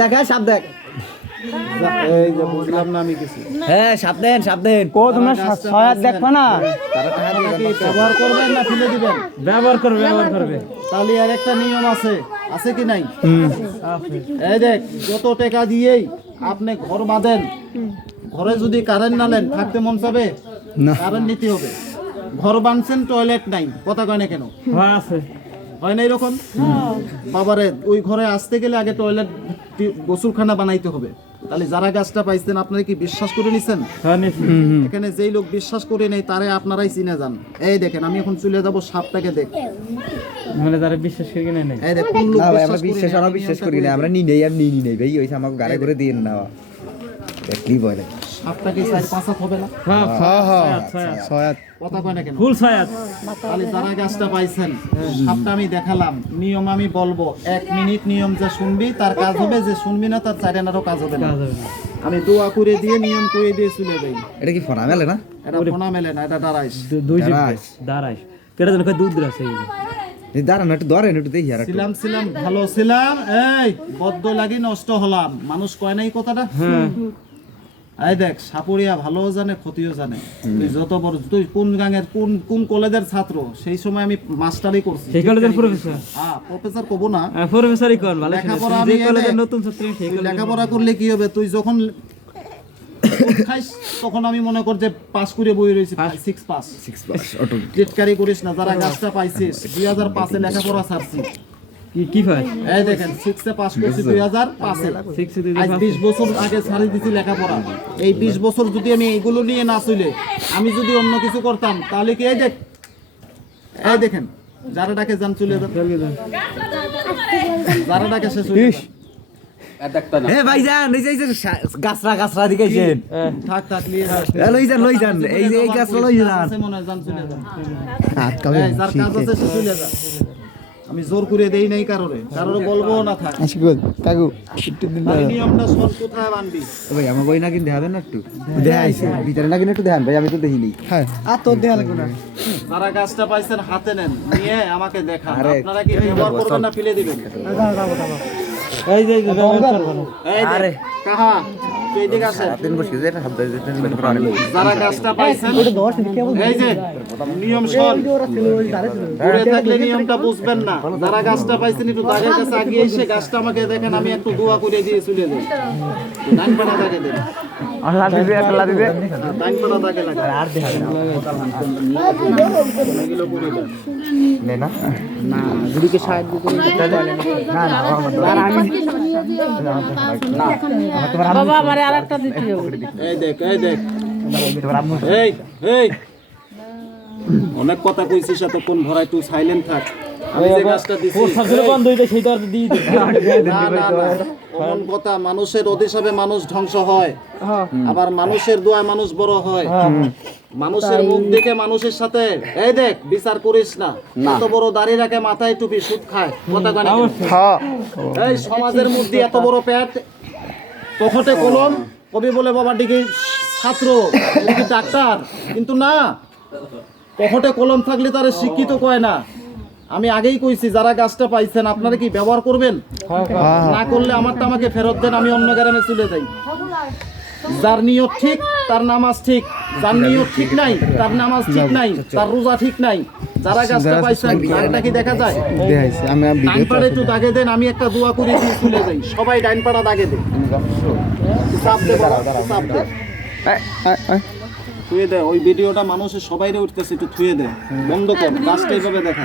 দেখা সাপ দেখ এই যে বুঝলাম না আমি কিছু। হ্যাঁ সাপ দেন কো তোমরা সহায়তা দেখবা না তারা টাকা দিয়ে কি ব্যবহার করবেন না ফেলে দিবেন? ব্যবহার করবে তাহলে আর একটা নিয়ম আছে কি নাই? এই দেখ, যত টাকা দিয়েই আপনি ঘর বাঁধেন, ঘরে যদি কারেন্ট না নেন থাকতে মন চাবে? কারেন্ট নিতে হবে। ঘর বানছেন, টয়লেট নাই, কথা কয় না কেন? আছে হয় না এরকম? বাবারে, ওই ঘরে আসতে গেলে আগে টয়লেট গোসলখানা বানাইতে হবে। তাহলে যারা গাছটা পাইছেন আপনারা কি বিশ্বাস করে নিছেন? এখানে যেই লোক বিশ্বাস করে নেই তারে আপনারাই চিনে যান। এই দেখেন, আমি এখন চলে যাব, সাপটাকে দেখ। মানে যারা বিশ্বাস করে কিনা নাই এই দেখ, কোন লোক না ভাই আমরা বিশ্বাস বিশ্বাস করি না, আমরা নিই নেই ভাই, ওই আমাকে গাড়ি করে দিয়ে না দেখলি বলে সাপটাকে 4-5 হাত হবে না? কথা কয় না কেন? ফুল ছায়াত তাহলে যারা গাছটা পাইছেন, সাপটা আমি দেখালাম, নিয়ম আমি বলবো, 1 মিনিট নিয়ম যা শুনবি তার কাজ হবে, যে শুনবি না তার 4 আনারও কাজ হবে না। আমি দোয়া করে দিয়ে নিয়ম করে দিয়ে চলে যাই। এটা কি ফোনা মেলে না? এটা ফোনা মেলে না, এটা দাঁড়াইস। দুই দাঁড়াইস কেটে যেন দুধ আছে দাঁড়ান একটু ধরেন একটু দেখি আর ছিলাম ভালো ছিলাম, এই বদ্ধ লাগি নষ্ট হলাম, মানুষ কয় নাই কথাটা? এই দেখ, সাপুরিয়া ভালো জানে ক্ষতিও জানে। তুই যত বড়, তুই কোন গাঙের কোন কলেজের ছাত্র? সেই সময় আমি মাস্টারই করছি। সেই কলেজের প্রফেসর? হ্যাঁ, প্রফেসর কব না, প্রফেসরই কোন ভালো লেখাপড়া যে কলেজের নতুন ছাত্র সেই তুই লেখাপড়া করলে কি হবে? তুই যখন খাইস তখন আমি মনে কর যে পাস করে বই রয়েছি, 6 পাস অটো টিটকারি করিস না। যারা গাছটা পাইছিস 2005 এ লেখাপড়া ছাড়ছি। কি ভাই এই দেখেন, 6 এ পাস করছি 2005 এ। আজ 20 বছর আগে ছাড়ি দিছি লেখাপড়া। এই 20 বছর যদি আমি এইগুলো নিয়ে না চলে, আমি যদি অন্য কিছু করতাম, তাহলে কি এই দেখ, এই দেখেন, যারা ডাকে যান চলে যান, যারা ডাকে শেষ হয়ে যান। এ ভাই যান, এই যে গাছরা দিকেছেন, থাক নিয়ে যান। লই যান এই যে এই গাছটা লই যান, আছে মনে হয়, যান চলে যান। এই যার কাজ আছে সে চলে যান। আমি জোর করে দেই নাই কারোরে বলবো না থাক। কাকু আমি নিয়মটা সব কোথায় বানবি? ভাই আমার বই না কিন দেখাবেন না একটু, দেখাইছে ভিতরে না কিন একটু দেখান ভাই, আমি তো দেখিনি। হ্যাঁ আর তোর দেখা লাগবে না। যারা গাছটা পাইছেন হাতে নেন, নিয়ে আমাকে দেখান। আপনারা কি ব্যবহার করবেন না ফেলে দিবেন? এই যে ব্যবহার করব না। এই দেখ, কাহা তুই এদিকে আসেন। দিন বসে যে শব্দ দিতেন যারা গাছটা পাইছেন, এই যে নিয়ম শোন, ঘুরে থাকলে নিয়মটা বুঝবেন না। যারা গাছটা পাইছেন একটু দাগের কাছে আগিয়ে এসে গাছটা আমাকে দেখেন, আমি একটু দোয়া করে দিয়ে চলে যাই। ডান পাটা দাগে দেন, আল্লাহ দিবে ডান পাটা দাগে লাগে আর দেখা এগুলো করে দেন। না না, গুড়িকে সাহায্য করে বাবা আমারে আরেকটা দিতে হবে। এই দেখ এই অনেক কথা কইছিস, এতক্ষণ ভরাই, তুই সাইলেন্ট থাক। আমি যে গাছটা দিছি বন্ধ হইতে সেই তো আর দিয়ে না অমন কথা, মানুষের অধিশাপে মানুষ ধ্বংস হয়, আবার মানুষের দোয়ায় মানুষ বড় হয়। মানুষের মুখ দেখে মানুষের সাথে এই দেখ বিচার করিস না। এত বড় দাড়ি রাখে, মাথায় টুপি, সুদ খায়, কথা কয় না কেন? এই সমাজের মধ্যে এত বড় পেট, পকেটে কলম, কবি বলে বাবা ডিগ্রি ছাত্র, এদিকে ডাক্তার, কিন্তু না, পকেটে কলম থাকলে তারা শিক্ষিত কয় না। আমি আগেই কইছি, যারা গাছটা পাইছেন আপনারা কি ব্যবহার করবেন? না করলে আমাকে ফেরত দেন, আমি অন্য গ্রামে চলে যাই। যার নিয়ত ঠিক তার নামাজ ঠিক, যার নিয়ত ঠিক নাই তার নামাজ ঠিক নাই, তার রোজা ঠিক নাই। যারা গাছটা পাইছেন তারটা কি দেখা যায়? ডাইন পাড়ে একটু দাগে দেন, আমি একটা দোয়া করে দিয়ে চলে যাই। সবাই ডাইন পাড়া দাগে দেন, চাপ দে বাবা, চাপ দে, থুয়ে দে। ওই ভিডিওটা মানুষের সবাইরে উঠতেছে, একটু থুয়ে দে, বন্ধ কর, গাছটা এইভাবে দেখা।